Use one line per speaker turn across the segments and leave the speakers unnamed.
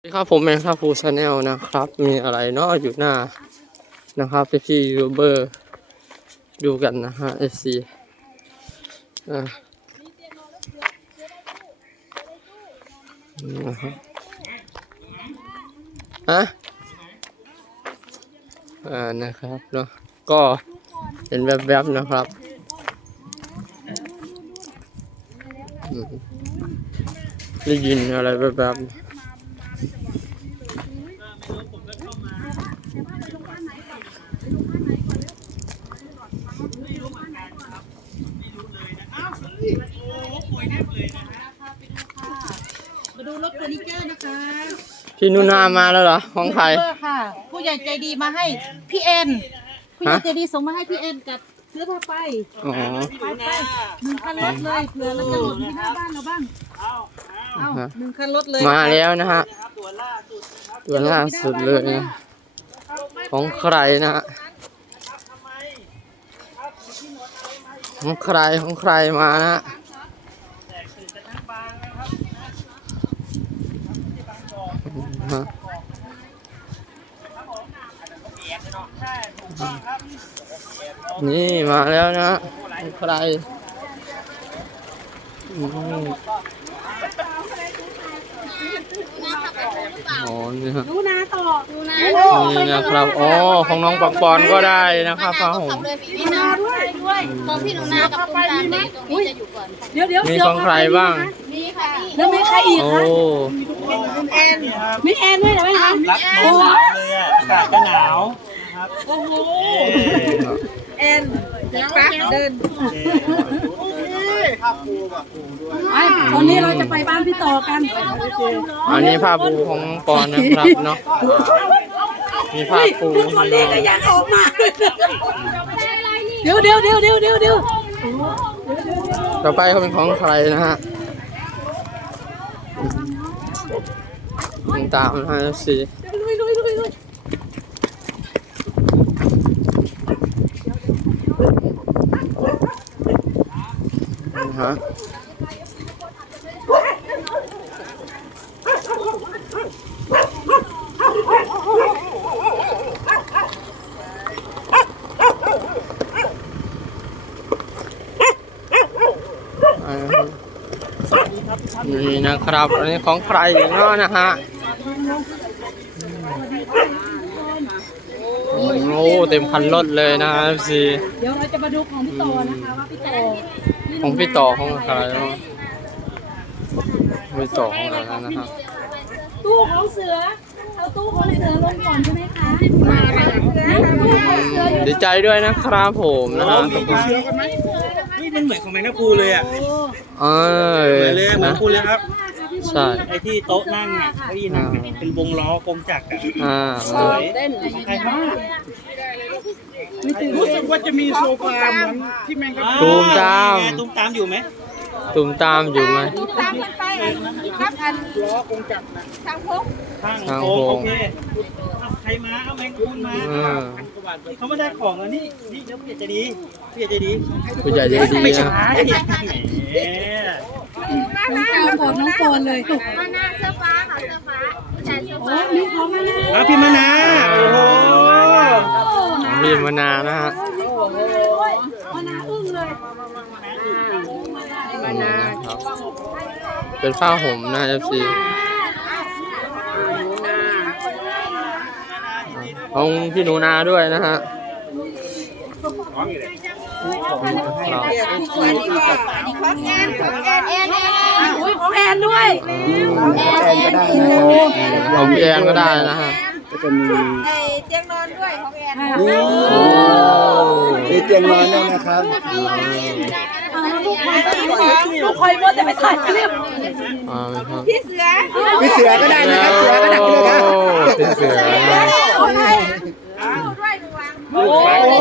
สวัสดีครับผมเองครับภูชาแนลนะครับมีอะไรเนาะอยู่หน้านะครับพี่ยูทูบเบอร์ดูกันนะฮะ FC นะครับนะครับเนาะก็เป็นแวบๆนะครับได้ยินอะไรแวบๆ
มาดูรถเฟอร์นิเจอร์นะคะ
พี่นุนามาแล้วเหรอของใคร
ค่ะ ผู้ใหญ่ใจดีมาให้พี่เอ็นผู้ใหญ่ใจดีส่งมาให้พี่เอ็นกับเสื้อผ้าไป
อ๋อ
ไปหนึ่งคันรถเลยเผื่อเราจะหล่นที่หน้าบ้านเราบ้างเอาหนึ่งคันรถเลย
มาแล้วนะฮะตัวล่าสุดเลยนะของใครนะฮะของใครมานะฮะนี่มาแล้วนะของใครอ๋อนี่ฮะ
ดูนาต่อดูนา
นี่นะครับอ๋อของน้องปังปอนก็ได้นะครับผ้าห่ม
พี่นาด้วยของพี่หนูนากับคุณตาเมย์ตรงนี้จะอยู่ก่อน
เดี๋ยว
มีของใครบ้าง
มีค่ะ
แล้วมีใครอีก
โอ้
คะมีแอนด้วยเหรอไหมคะ
รับหนาวเลยอ่ะอากาศก็หนาวนะครับ
โอ้โหแอนปั๊บเดินตอนนี้เราจะไปบ้านพี่ต่อกัน
อันนี้ผ้าปูของน้องปอนนะครับเนาะมีผ้าปู
คนนี้ก็ยังออกมาเดี๋ยว
ต่อไปเขาเป็นของใครนะฮะตามนะฮะสิ
ลุย
นะฮะนี่นะครับอันนี้ของใครอยู่เนาะนะฮะโอ้เต็มคันรถเลยนะสิ
เดี๋ยวเราจะมาดูของพี่ต่อนะคะว่าพี่ต่อ
ของพี่ต่อของใครเนาะพี่ต่อของอะไรนะครับ
ตู้ของเสือเอาตู้ของเสือลงก่อนใช่ไหมคะตู้ของเสืออยู่
ดีใจด้วยนะครับผมนะฮะขอบคุณ
นี่มันเหมือนของแมงกะพรูเลยอ่ะ
เหมือน
เหมือนเลยเหมือนคุณเลยครับ
ใช่
ไอ้ที่โต๊ะนั่งอ่ะเก้าอี้นั่งอะเป็นวงล้อกงจักรอ่ะ สวยของใครบ้าง
รู้สึกว่าจะมีโซฟาเหมือนที่แมงกะพรุน
ตูมตาม
ไงตูมตามอยู่ไหม
ตูมตามอยู่ไหม
ตามกันไปครับอัน
ล้อกงจักรนะ
ทางพก
ข้างโค้งโอเคเอาใครมาเอาแมงกะพรุนมาเขาไม่ได้ของแล้วนี่เดี๋ยวผู้ใหญ่ใจดีผู้ใหญ่ใจดี
ผู้ใหญ่ใจดี
ไม่
นะ
ใช่แหม
น้องโปรดน้องโปรดเลย
มาหน้าเสื้อฟ้าค่ะเสื้อฟ้าผู้ชายเสื้อ
โอ้
ฟ้า
มีของมาแล้ว
เอาพี่มะนาวโอ้โห
พี่มานาวนะฮะ
มานาอึ้งเลย
นี่นะครับเป็นผ้าห่มนะ FC ของพี่หนูนาด้วยนะฮะครับ
อุ้ยของแอนด้วย
ของพี่แอนก็ได้นะฮะ
ก็จะมี
เตียงนอนด้วยของแอน
มีเตียงนอนด้วยนะครับ
ลูกคอยมัวแต่ไปถ่ายคลิป
ครับ
พี่เสือ
มีเสือก็ได้นะครับเสือก็ได้เลยครับ
เป็นเสือนะ
ด้วยดูวาง
โอ้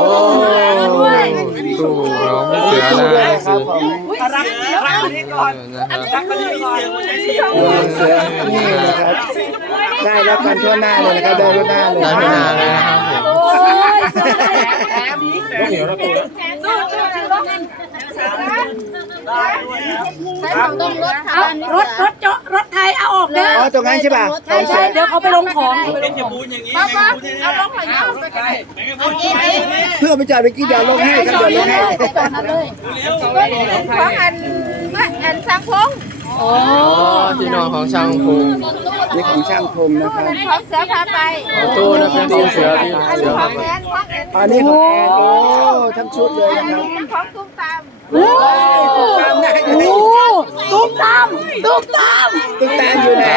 ตู้ร้องเสือนะ
ครับผม
รักนี้ก่อน
นะครับ
รักคนนี้เสียงหัวใจเสียง
เสือนี่นะครับ ได้รับกันทั่วหน้าเลยนะครับได้ทั่วหน้าเลย
ได้ไม่นานเลยนะครับผม
โอ้ย
เหนียวแล้วตัว
สู้
ใช้ของตรงรถค่ะ
เอารถไทยเอาออกเด้อ
อ๋อตรงนั้นใช่ป่ะ
ใช่เดี๋ยวเขาไปลงของ
เป็นจะบูนอย่างนี้แมงกะพรุนเนี่ย
เอาลงหน่อยเอาไปกัน
แมงกะพรุนไปเลย
เพื่อไปจอดไปกินเดี๋ยวลงให้ครับเดี๋ยวลงให้
ตอนนั้นเลย
เร็ว
ของอันสังพง
อ๋อที่นอนของช่างพง
นี่ของช่างพงนะครับ
ของเสือพาไป
ตู้นะเป็นตู้เสือที่เสือ
ของแอนของแอน
อันนี้ของแอนโอ้ทั้งชุดเลยนะครับ
ของตุ้มตาม
โอ้ตุ้มตาม
ตุ๊กตาอยู่ไหน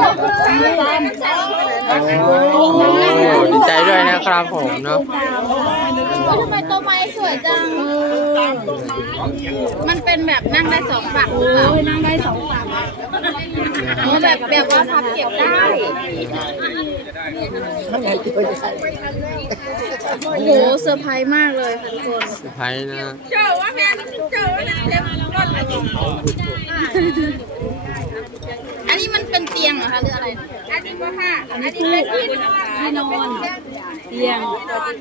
โอ้
ดีใจด้วยนะครับผมเนาะ
ทำไมตัวไม้สวยจัง มันเป็นแบบนั่งได้สองฝั่ง
โอ้ยนั่งได้2 ฝั่ง
แบบว่าพับเก็บได้
ข้างในตัวใหญ่
โอ้โหเซอร์ไพรส์มากเลยทุกคน
เซอร์ไพรส์นะ
อันนี้มันเป็นเตียงเหรอคะหรืออะไรอันนี้ก็ค่ะอันนี้เป็นที่นอน
เตียง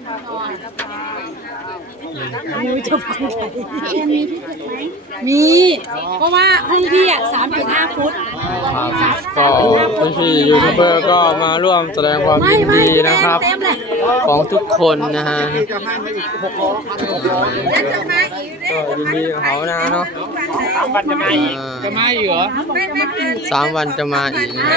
นิ้วจะฟังใครมี เพราะว่าห้องพี่อ่ะ 3.5 ฟุต
ครับก็พี่ๆยูทูบเบอร์ก็มาร่วมแสดงความยินดีนะครับ
เต็มเลย
ของทุกคนนะฮะ
จะมาอีก6 ล้อพัน6 ล้อ
ก็ยินดีกับเขานะเนาะ
3 วันจะมาอีกจะมาอีกเหรอ
3 วันจะมาอีกนะ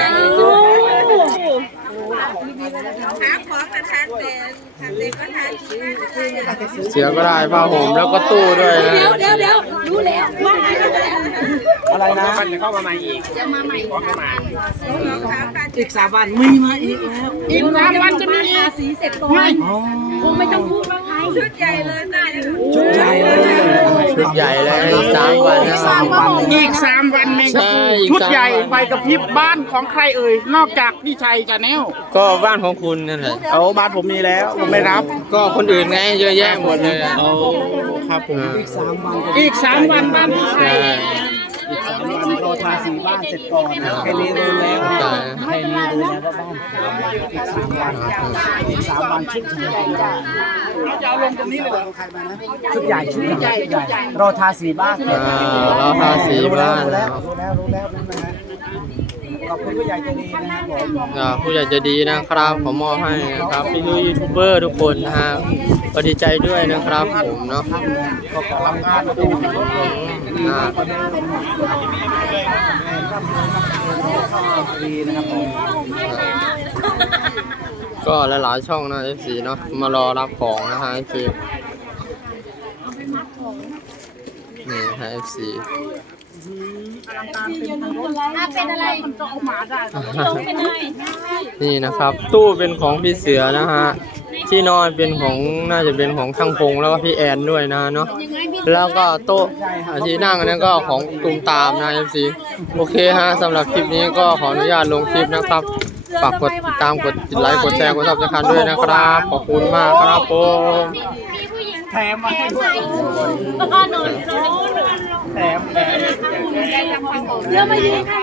หาของมาทานแต่ทานเด็กก็ทานดีมากเลย
เสือก็ได้ผ้าห่มแล้วก็ตู้ด้วยนะ
เดี๋ยวรู้แล้วว่าไง
อะไรนะ
มันจะเข้ามาใหม่อีก
จะมาใหม่ค่ะ
อีก3 วันมีมาอีกแล้ว
อีก3 วันจะมีสีเสร็จก่อนคงไม่ต้องพูดว่าใคร
ชุดใหญ่เลย
ชุดใหญ่เลย3 วันนะ
อีก3 วันแมงกะ
ใช่
พรุน
อีก
ชุด
3
ใหญ่
วัน
ไฟกระพริบบ้านของใครเอ่ยนอกจากพี่ชัยจะแนว
ก็บ้านของคุณนั่นแหละ
เอาบ้านผมมีแล้วผมไม่รับ
ก็คนอื่นไงเยอะแยะหมดเลยอะ
โอ้ครับผม
อีก3 วัน
อีก3 วันบ้านพี่ชั
ใช่
ย
อีก3 วันเราทาสีบ้านเสร็จก่อนนะแค่นี้รู้แล้ว
ใช่
แค่นี้รู้แล้วว่าบ้านอีก3 วันอีก3 วันชุดใหญ่
เราจะเอาลงตรงนี้เลยเหรอ
ชุดใหญ่เราทาสีบ้าน
เราทาสีบ้าน
รู้
แล้
แล้ว วนะฮะขอบคุณผู้ใหญ่ใจดีนะครับผม
ผู้ใหญ่ใจะดีนะครับขอมอบให้นะครับพี่ยูทูบเบอร์ทุกคนนะฮะก็ดีใจด้วยนะครับผมเนาะ
ก็ขอรับงานมาดูรถเลย
อ่า
ดีนะครับผม
ก็หลายๆช่องนะ FC เนาะมารอรับของนะฮะ FC นี่ฮะ FC
เป็นอะไรมันจะเอาหมาได้เป็นอะไร
นี่นะครับ ตู้เป็นของพี่เสือนะฮะที่นอนเป็นของน่าจะเป็นของช่างพงแล้วก็พี่แอนด้วยนะเนาะแล้วก็โต๊ะที่นั่งอันนั้นก็ของตุมตามนะ FC โอเคฮะสำหรับคลิปนี้ก็ขออนุญาตลงคลิปนะครับฝากกดติดตามกดไลค์กดแชร์กดซับสไครต์ด้วยนะครับขอบคุณมากครับผม
แถมมาให้ด้วยแถม
เสื้อมายืนค่ะ